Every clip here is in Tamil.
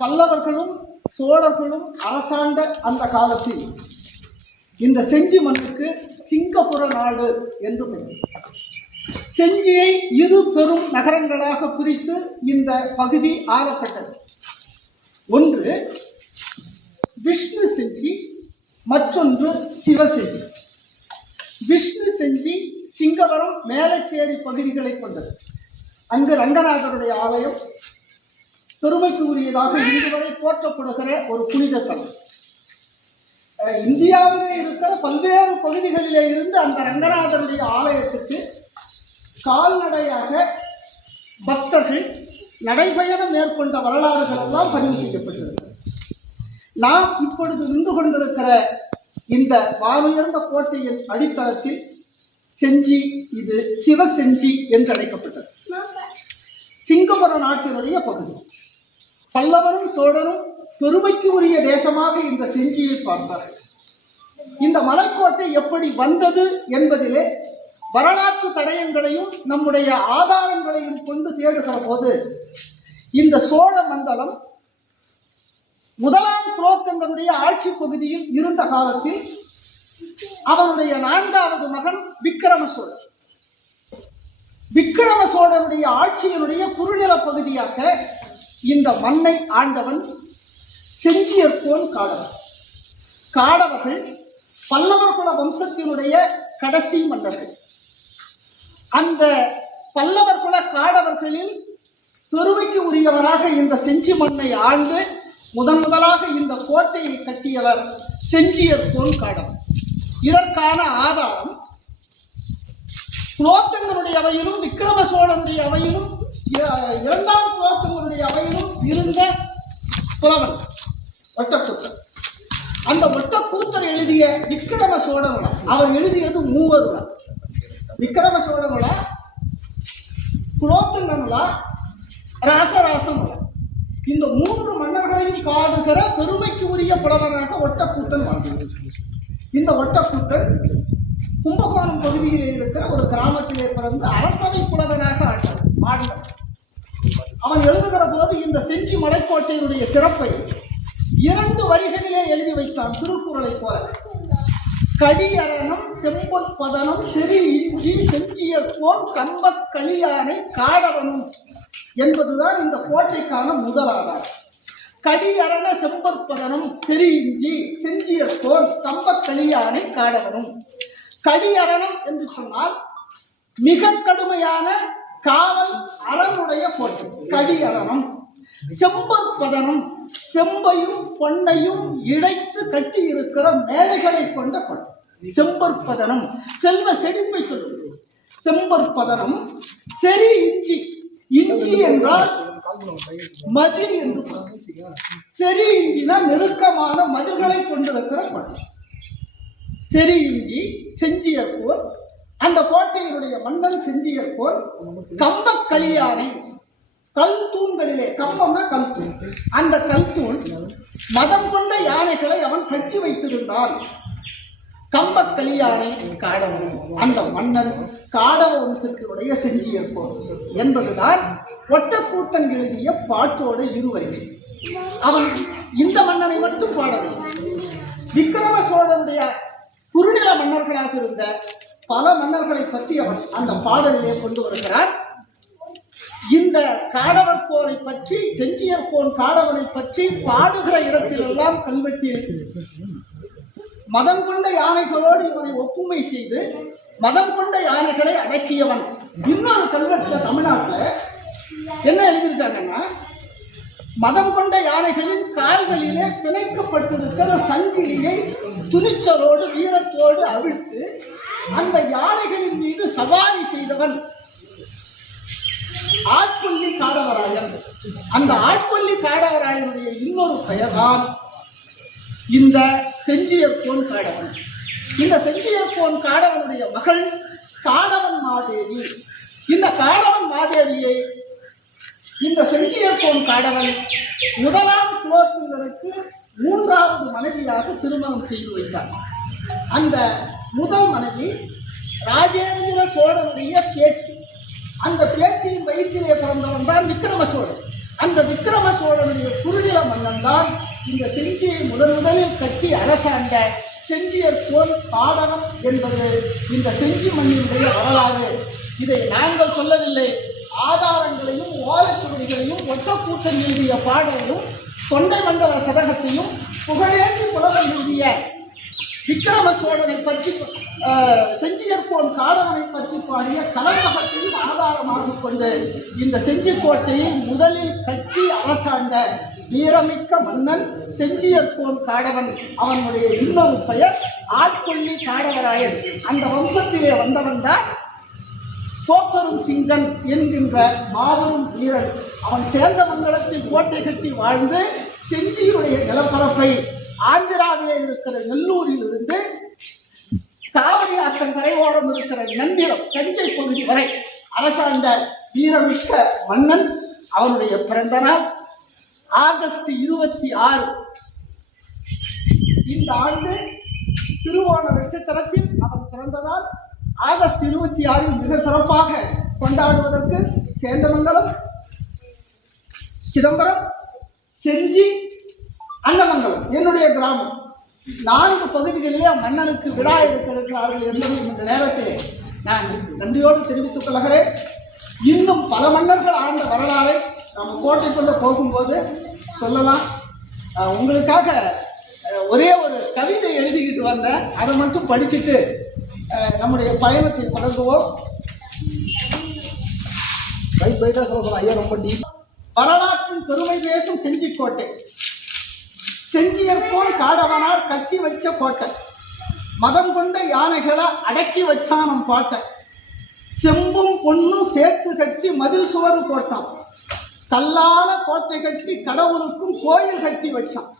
பல்லவர்களும் சோழர்களும் அரசாண்ட அந்த காலத்தில் இந்த செஞ்சி மண்ணுக்கு சிங்கப்புர நாடு என்று பெயர். செஞ்சியை இரு பெரும் நகரங்களாக பிரித்து இந்த பகுதி ஆளப்பட்டது. ஒன்று விஷ்ணு செஞ்சி, மற்றொன்று சிவசெஞ்சி. விஷ்ணு செஞ்சி சிங்கவரம் மேலச்சேரி பகுதிகளை கொண்டது. அங்கு ரங்கநாதருடைய ஆலயம் பெருமைக்கு உரியதாக இன்று வரை போற்றப்படுகிற ஒரு புனித தலம். இந்தியாவிலே இருக்கிற பல்வேறு பகுதிகளிலே இருந்து அந்த ரங்கநாதருடைய ஆலயத்துக்கு கால்நடையாக பக்தர்கள் நடைபயணம் மேற்கொண்ட வரலாறுகள் எல்லாம் பதிவு செய்யப்பட்டிருக்கிறது. நாம் இப்பொழுது நின்று கொண்டிருக்கிற இந்த வானுயர்ந்த கோட்டையின் அடித்தளத்தில் செஞ்சி, இது சிவசெஞ்சி என்று அழைக்கப்பட்டது. சிங்கப்புர நாட்டினுடைய பகுதி. பல்லவரும் சோழரும் பெருமைக்கு உரிய தேசமாக இந்த செஞ்சியை பார்த்தார்கள். இந்த மலைக்கோட்டை எப்படி வந்தது என்பதிலே வரலாற்று தடயங்களையும் நம்முடைய ஆதாரங்களையும் கொண்டு தேடுகிற போது இந்த சோழ மண்டலம் முதலாம் குலோத்துங்கனுடைய ஆட்சி பகுதியில் இருந்த காலத்தில் அவனுடைய 4வது மகன் விக்கிரம சோழர். விக்கிரம சோழருடைய ஆட்சியினுடைய குறுநில பகுதியாக இந்த மண்ணை ஆண்டவன் செஞ்சியர்கோன் காடவர். காடவர்கள் பல்லவர் குல வம்சத்தினுடைய கடைசி மன்னர்கள். அந்த பல்லவர் குல காடவர்களில் பெருமைக்கு உரியவராக இந்த செஞ்சி மண்ணை ஆண்டு முதலாக இந்த கோட்டையை கட்டியவர் செஞ்சியர்கோன் காடவர். இதற்கான ஆதாரம் குலோத்துங்கனுடைய அவையிலும் விக்கிரம சோழனுடைய அவையிலும் 2ஆம் குலோத்துங்கனுடைய அவையிலும் இருந்த புலவன் ஒட்டக்கூத்தர். அந்த ஒட்டக்கூத்தர் எழுதிய விக்கிரம சோழனுலா, அவர் எழுதியது 3 உலா. விக்கிரம சோழனுலா, குலோத்துங்கனுலா, ராசராசனுலா. இந்த 3 மன்னர்களையும் பாடுகிற பெருமைக்கு உரிய புலவனாக ஒட்டக்கூத்தன் வாழ்ந்தார். இந்த ஒட்டக்கூத்தன் கும்பகோணம் பகுதியிலே இருக்கிற ஒரு கிராமத்திலே பிறந்து அரசவை புலவனாக ஆழ்ந்தார். அவன் எழுதுகிற போது இந்த செஞ்சி மலைக்கோட்டையினுடைய சிறப்பை 2 வரிகளிலே எழுதி வைத்தான், திருக்குறளை போல. கடியரணம் செம்பொற்பதனம் செறி இஞ்சி செஞ்சியர்கோன் கம்பக் களியானை காடவனும் என்பதுதான் இந்த கோட்டைக்கான முதல் ஆதாரம். கடியரண செம்பற்பதனம் செறி இஞ்சி செஞ்சியர்கோன் கம்பக் களியானை காடவனும். கடியரணம் என்று சொன்னால் மிக கடுமையான காவல் அரணுடைய கோட்டை கடியரணம். செம்பற்பதனம், செம்பையும் பொன்னையும் இழைத்து கட்டி இருக்கிற மேடைகளை கொண்ட கோட்டை செம்பற்பதனம். செல்வ செழிப்பை சொல்லுகிறது செம்பற்பதனம். செறி இஞ்சி, இஞ்சி என்றால் மதில் என்று. செறி இஞ்சினா நெருக்கமான மதில்களை கொண்டிருக்கிற கோட்டை. செறி இஞ்சி செஞ்சியர்கோன். அந்த கோட்டையினுடைய மன்னன் செஞ்சியர்கோன் கம்பக் களியானை, கல் தூண்களிலே, கம்பம்னா கல் தூண், அந்த கல் தூண் மதம் கொண்ட யானைகளை அவன் கட்டி வைத்திருந்தான். கம்பக் களியானை காடவன். அந்த மன்னன் காடவ வம்சத்தினுடைய செஞ்சியர்கோன் என்பதுதான் ஒட்டக்கூத்தன் எழுதிய பாட்டோட இருவரை. அவன் இந்த மன்னனை மட்டும் பாடவில்லை. விக்கிரம சோழனுடைய குறுநில மன்னர்களாக இருந்த பல மன்னர்களை பற்றி அவன் அந்த பாடலிலே கொண்டு வருகிறார். இந்த காடவர்கோனை பற்றி, செஞ்சியர்கோன் காடவனை பற்றி பாடுகிற இடத்திலெல்லாம் கல்வெட்டில் மதம் கொண்ட யானைகளோடு இவனை ஒப்புமை செய்து மதம் கொண்ட யானைகளை அடக்கியவன். இன்னொரு கல்வெட்டில் தமிழ்நாட்டில் என்ன எழுதியிருக்காங்கன்னா, மதம் கொண்ட யானைகளின் கால்களிலே பிணைக்கப்பட்டிருக்கிற சங்கிலியை துணிச்சலோடு வீரத்தோடு அவிழ்த்து அந்த யானைகளின் மீது சவாரி செய்தவன் ஆட்கொல்லி காடவராயன். அந்த ஆட்கொல்லி காடவராயனுடைய இன்னொரு பெயர்தான் இந்த செஞ்சியர்கோன் காடவன். இந்த செஞ்சியர்கோன் காடவனுடைய மகள் காடவன் மாதேவி. இந்த காடவன் மாதேவியை இந்த செஞ்சியர்கோன் காடவன் முதலாம் குலோத்துங்கனுக்கு 3வது மனைவியாக திருமணம் செய்து வைத்தார். அந்த முதல் மனைவி ராஜேந்திர சோழனுடைய பேத்தி. அந்த பேத்தியின் வயிற்றிலே பிறந்தவன் தான் விக்கிரம சோழன். அந்த விக்கிரம சோழனுடைய குறுநில இந்த செஞ்சியை முதலில் கட்டி அரசாண்ட செஞ்சியர் கோன் காடகம் என்பது இந்த செஞ்சி மண்ணினுடைய வரலாறு. இதை நாங்கள் சொல்லவில்லை. ஆதாரங்களையும் ஓலைச்சுவடிகளையும் ஒட்டக்கூத்தன் எழுதிய பாடலையும் தொண்டை மண்டல சதகத்தையும் புகழேந்தி புலவர் எழுதிய விக்கிரம சோழனை பற்றி செஞ்சியர்கோன் காடவனை பற்றி பாடிய கலைமகத்தையும் ஆதாரமாக கொண்டு இந்த செஞ்சிக்கோட்டையை முதலில் கட்டி அரசாண்ட வீரமிக்க மன்னன் செஞ்சியர்கோன் காடவன். அவனுடைய இன்னொரு பெயர் ஆட்கொள்ளி காடவராயன். அந்த வம்சத்திலே வந்தவன் தான் கோப்பரும் சிங்கன் என்கின்ற மாபெரும் வீரன். அவன் சேந்தமங்கலத்தில் கோட்டை கட்டி வாழ்ந்து செஞ்சியுடைய நிலப்பரப்பை ஆந்திராவிலே இருக்கிற நெல்லூரில் இருந்து காவிரி ஆற்றன் கரையோரம் இருக்கிற நந்திரம் தஞ்சை பகுதி வரை அரசாண்ட வீரமிக்க மன்னன். அவனுடைய பிறந்த நாள் ஆகஸ்ட் 26. இந்த ஆண்டு திருவோண நட்சத்திரத்தில் அவன் பிறந்த நாள் ஆகஸ்ட் 26 மிக சிறப்பாக கொண்டாடுவதற்கு சேந்தமங்கலம், சிதம்பரம், செஞ்சி, அன்னமங்கலம் என்னுடைய கிராமம் 4 பகுதிகளிலே மன்னனுக்கு விழா எடுத்திருக்கிறார்கள் என்பதையும் இந்த நேரத்திலே நான் நன்றியோடு தெரிவித்துக் கொள்கிறேன். இன்னும் பல மன்னர்கள் ஆண்ட வரலாறை நம்ம கோட்டைக்குள்ளே போகும்போது சொல்லலாம். உங்களுக்காக ஒரே ஒரு கவிதை எழுதிக்கிட்டு வந்தேன். அதை மட்டும் படிச்சுட்டு நம்முடைய பயணத்தை தொடங்குவோம். ஐயா ரொம்ப டீப். வரலாற்றின் பெருமை பேசும் செஞ்சிக்கோட்டை, செஞ்சியர்கோன் காடவனார் கட்டி வச்ச கோட்டை, மதம் கொண்ட யானைகளை அடக்கி வச்சானம் பாட்டை, செம்பும் பொண்ணும் சேர்த்து கட்டி மதில் சுவர் போட்டான், கல்லான கோட்டை கட்டி கடவுளுக்கும் கோயில் கட்டி வச்சான்,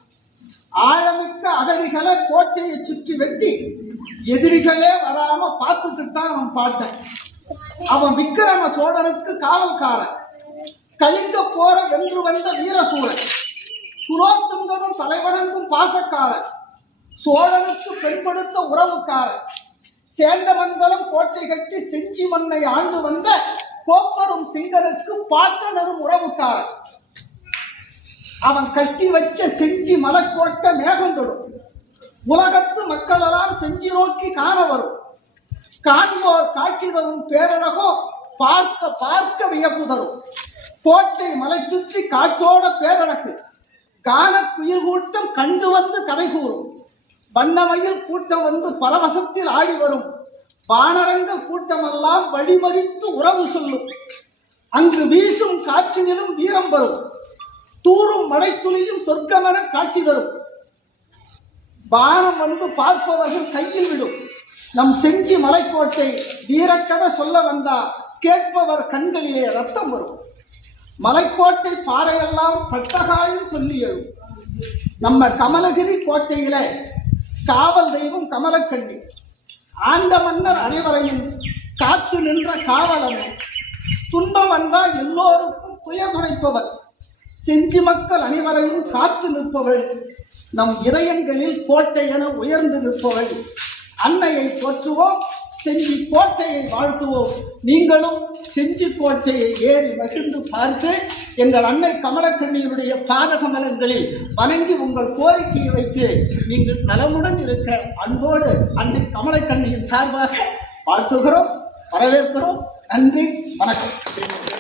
ஆழமிக்க அகழிகளை கோட்டையை சுற்றி வெட்டி எதிரிகளே வராம பார்த்துக்கிட்டான் அவன் பாட்டை. அவன் விக்கிரம சோழனுக்கு காவல்காரன், கலிங்க போற வென்று வந்த வீரசூரன், குலோத்துங்கனும் தலைவனுக்கும் பாசக்காரன், சோழனுக்கு பெண்படுத்த உறவுக்காரன், சேந்தமங்கலம் கோட்டை கட்டி செஞ்சி மண்ணை ஆண்டு வந்த கோப்பரும் சிங்கனுக்கு பாட்டனரும் உறவுக்காரன். அவன் கட்டி வச்ச செஞ்சி மலைக்கோட்டை மேகந்தொடும், உலகத்து மக்களெல்லாம் செஞ்சி நோக்கி காண வரும், காண்போர் காட்சி தரும் பேரழகோ பார்க்க பார்க்க வியப்பு தரும், கோட்டை மலை சுற்றி காட்டோட பேரழகு, காண குயில் கூட்டம் கண்டு வந்து கதை கூறும், வண்ணமயில் கூட்டம் வந்து பரவசத்தில் ஆடி வரும், வானரங்கள் கூட்டமெல்லாம் வழிமறித்து உறவு சொல்லும், அங்கு வீசும் காற்றினிலும் வீரம் வரும், தூரும் மழை துளியும் சொர்க்கமென காட்சி தரும், வானம் வந்து பார்ப்பவர்கள் கையில் விடும், நம் செஞ்சி மலைக்கோட்டை வீரக்கதை சொல்ல வந்தா கேட்பவர் கண்களிலே ரத்தம் வரும், மலைக்கோட்டை பாறையெல்லாம் பட்டகாயம் சொல்லி எழும், நம்ம கமலகிரி கோட்டையில காவல் தெய்வம் கமலக்கண்ணி, ஆண்ட மன்னர் அனைவரையும் காத்து நின்ற காவல் அன்னை, துன்பம் வந்தால் எல்லோருக்கும் துயர் துடைப்பவர், செஞ்சி மக்கள் அனைவரையும் காத்து நிற்பவள், நம் இதயங்களில் கோட்டை என உயர்ந்து நிற்பவள், அன்னையை போற்றுவோம், செஞ்சி கோட்டையை வாழ்த்துவோம். நீங்களும் செஞ்சி கோட்டையை ஏறி மகிழ்ந்து பார்த்து எங்கள் அன்னை கமலக்கண்ணியினுடைய பாதகமலங்களில் வணங்கி உங்கள் கோரிக்கையை வைத்து நீங்கள் நலமுடன் இருக்க அன்போடு அன்னை கமலக்கண்ணியின் சார்பாக வாழ்த்துகிறோம், வரவேற்கிறோம். நன்றி, வணக்கம்.